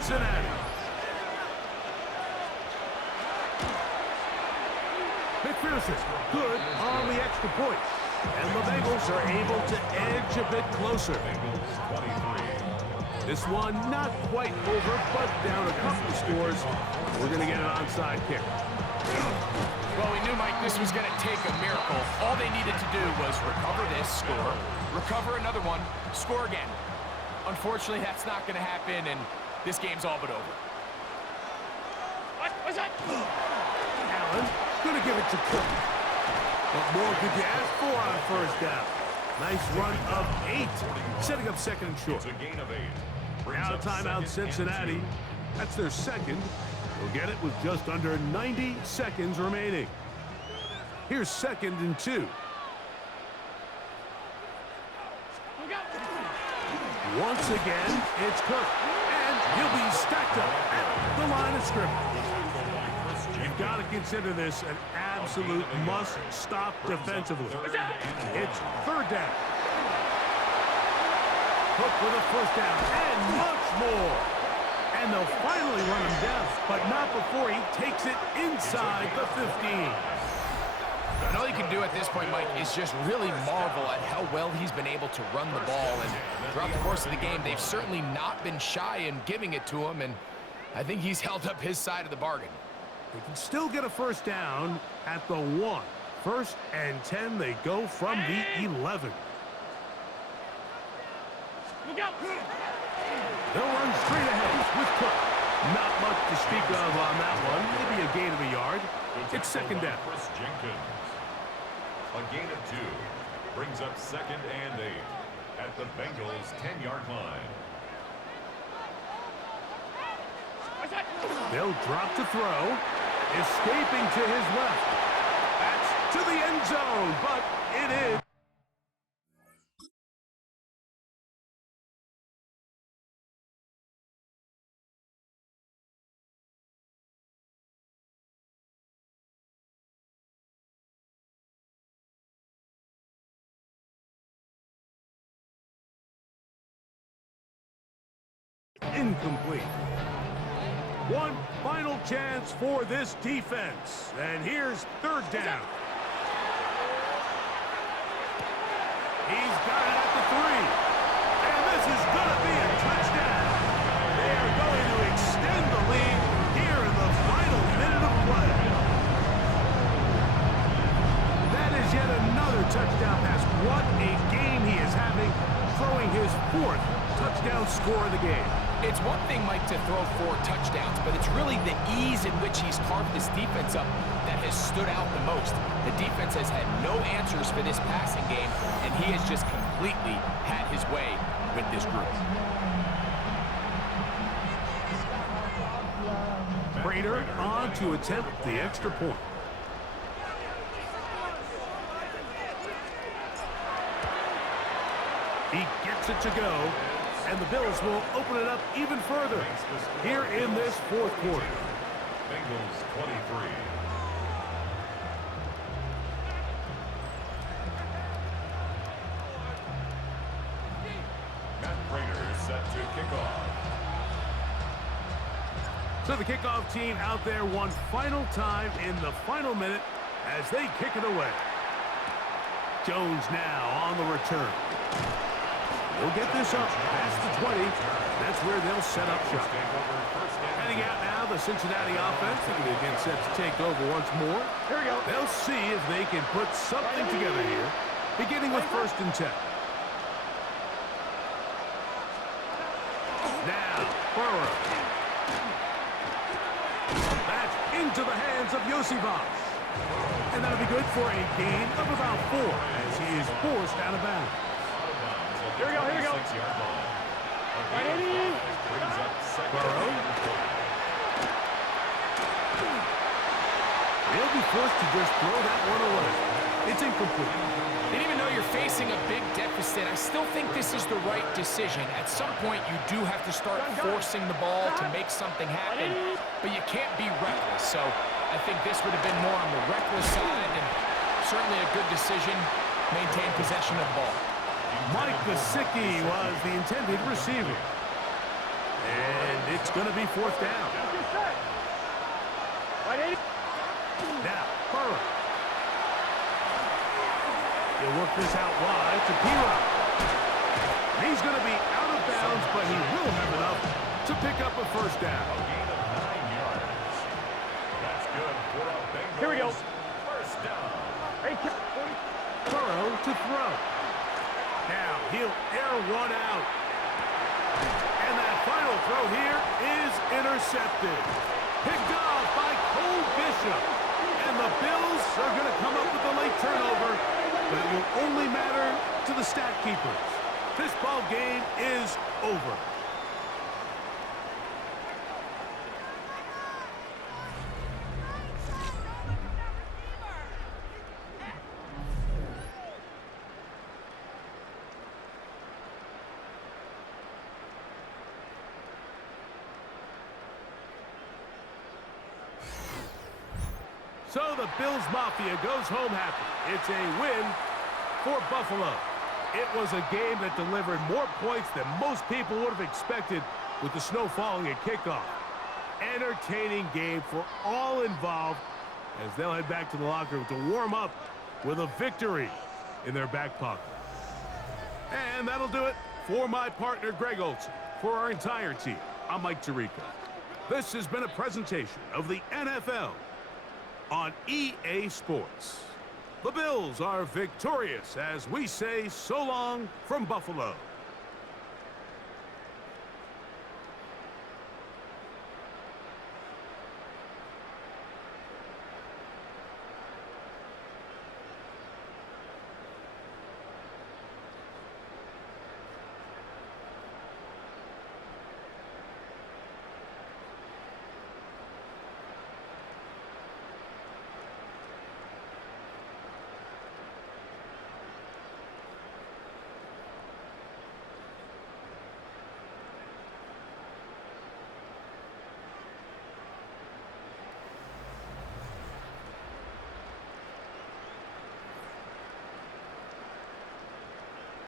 Cincinnati. McPherson, good on the extra point. And the Bengals are able to edge a bit closer. This one not quite over, but down a couple of scores. We're going to get an onside kick. Well, we knew, Mike, this was going to take a miracle. All they needed to do was recover this, score, recover another one, score again. Unfortunately, that's not going to happen, and this game's all but over. What's that? Allen going to give it to Cook. What more could you ask for on first down? Nice run of 8, setting up second and short. Now timeout Cincinnati. That's their second. They'll get it with just under 90 seconds remaining. Here's second and 2. Once again, it's Cook. And he'll be stacked up at the line of scrimmage. You've got to consider this an absolute must-stop defensively. It's third down. Cook with a first down and much more. And they'll finally run him down, but not before he takes it inside the 15. And all you can do at this point, Mike, is just really marvel at how well he's been able to run the ball. And throughout the course of the game, they've certainly not been shy in giving it to him, and I think he's held up his side of the bargain. They can still get a first down at the 1. First and 10, they go from the 11. They'll run straight ahead with Cook. Not much to speak of on that one. Maybe a gain of a yard. It's second down. A gain of 2 brings up second and 8 at the Bengals' 10-yard line. They'll drop to throw. Escaping to his left. That's to the end zone, but it is. Incomplete. One final chance for this defense. And here's third down. He's got it at the 3. And this is going to be a touchdown. They are going to extend the lead here in the final minute of play. That is yet another touchdown pass. What a game he is having, throwing his 4th touchdown score of the game. It's one thing, Mike, to throw 4 touchdowns, but it's really the ease in which he's carved this defense up that has stood out the most. The defense has had no answers for this passing game, and he has just completely had his way with this group. Prater on to attempt the extra point. He gets it to go. And the Bills will open it up even further here in this 4th quarter. Bengals 23. Matt Prater is set to kick off. So the kickoff team out there one final time in the final minute as they kick it away. Jones now on the return. They'll get this up past the 20. That's where they'll set up shop. Heading out now, the Cincinnati offense. They're going to get set to take over once more. Here we go. They'll see if they can put something together here, beginning with first and 10. Now, Burrow. That's into the hands of Yosivas. And that'll be good for a gain of about 4 as he is forced out of bounds. Here we go, here we go. Right in. Burrow. He'll be forced to just throw that one away. It's incomplete. And even though you're facing a big deficit, I still think this is the right decision. At some point, you do have to start forcing the ball to make something happen, but you can't be reckless. So I think this would have been more on the reckless side, and certainly a good decision. Maintain possession of the ball. Mike Gesicki was the intended receiver. And It's going to be fourth down. Now, Burrow. He'll work this out wide to Piro. He's going to be out of bounds, but he will have enough to pick up a first down. A gain of 9 yards. That's good for the Bengals. Here we go. First down. Burrow to throw. Now he'll air one out. And that final throw here is intercepted. Picked off by Cole Bishop. And the Bills are going to come up with a late turnover, but it will only matter to the stat keepers. This ball game is over. So the Bills Mafia goes home happy. It's a win for Buffalo. It was a game that delivered more points than most people would have expected with the snow falling at kickoff. Entertaining game for all involved as they'll head back to the locker room to warm up with a victory in their back pocket. And that'll do it for my partner, Greg Olson. For our entire team, I'm Mike Tirico. This has been a presentation of the NFL on EA Sports. The Bills are victorious as we say so long from Buffalo.